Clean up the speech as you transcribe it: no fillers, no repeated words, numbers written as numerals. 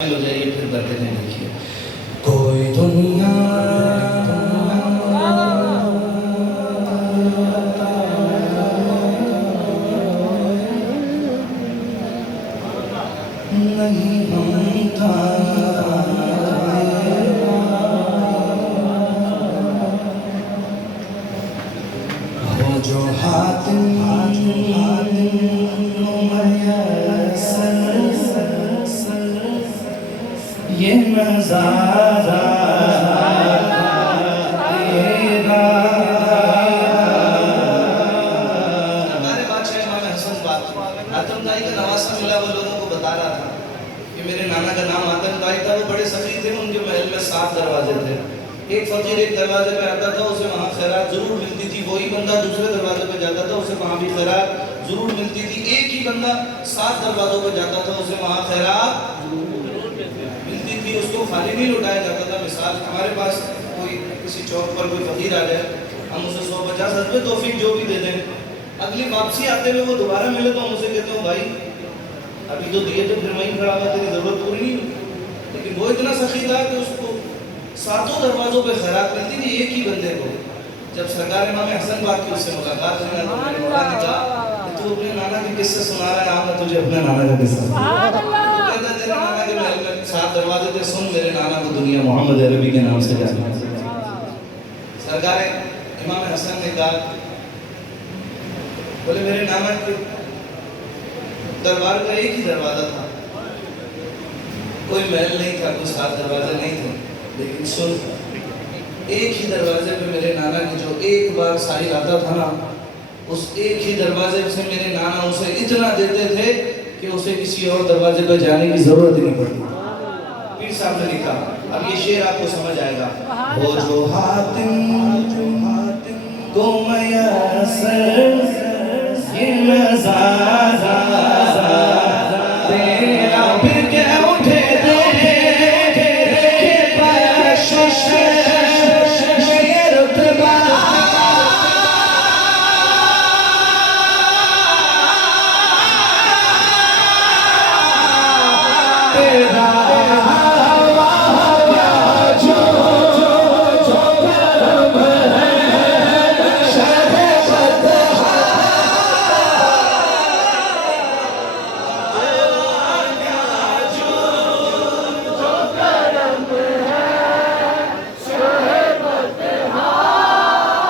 हो जाइए फिर बदलने देखिए कोई दुनिया नहीं बनता वो जो हाथ ये नज़ारा तेरा। हमारे बादशाह इमाम हसन बात आतमदाई का नवासा मिला, वो लोगों को बता रहा था कि मेरे नाना का नाम आतमदाई था। वो बड़े सखी थे, उनके महल में 7 दरवाजे थे। एक फकीर एक दरवाजे पे आता था, उसे वहाँ खैरात जरूर मिलती थी। वही बंदा दूसरे दरवाजे पे जाता था, उसे वहाँ भी खैरात जरूर मिलती थी। एक ही बंदा 7 दरवाजों पे जाता था, उसे वहाँ खैरात मिलती थी, उसको खाली नहीं लौटाया जाता था। मिसाल हमारे पास कोई किसी चौक पर कोई फकीर आ जाए, हम उसे 150 रुपये तौफीक जो भी दे दें, अगली वापसी आते हुए वो दोबारा मिले तो हम उसे कहते हो भाई अभी तो दिए थे, फिर वहीं खड़ा हुआ, तेरी जरूरत पूरी नहीं हुई। लेकिन वो इतना सखी था कि उसको 7 दरवाजों पर खैरात मिलती थी एक ही बंदे को। जब सरकार इमाम हसन बात की उससे मुलाकात हुई ना, तो मेरे मौला ने कहा तू अपने नाना के किस्से सुना रहा है, मैं तुझे अपने नाना का किस्सा कहता तेरे नाना के महल में 7 दरवाजे थे, सुन मेरे नाना को दुनिया मोहम्मद अरबी के नाम से जाना। सरकार इमाम हसन ने कहा, बोले मेरे नाना के दरबार का एक ही दरवाजा था, कोई महल नहीं था, कोई 7 दरवाजे नहीं थे, लेकिन सुन एक ही दरवाजे पे मेरे नाना की जो एक बार साहिल आता था ना, उस एक ही दरवाजे से मेरे नाना उसे इतना देते थे कि उसे किसी और दरवाजे पर जाने की जरूरत ही नहीं पड़ती। पीर साहब ने लिखा, अब ये शेर आपको समझ आएगा। वो जो हातिम को मयसर ये नज़ारा तेरा, फिर के उठे दे के बख्शिश तेरा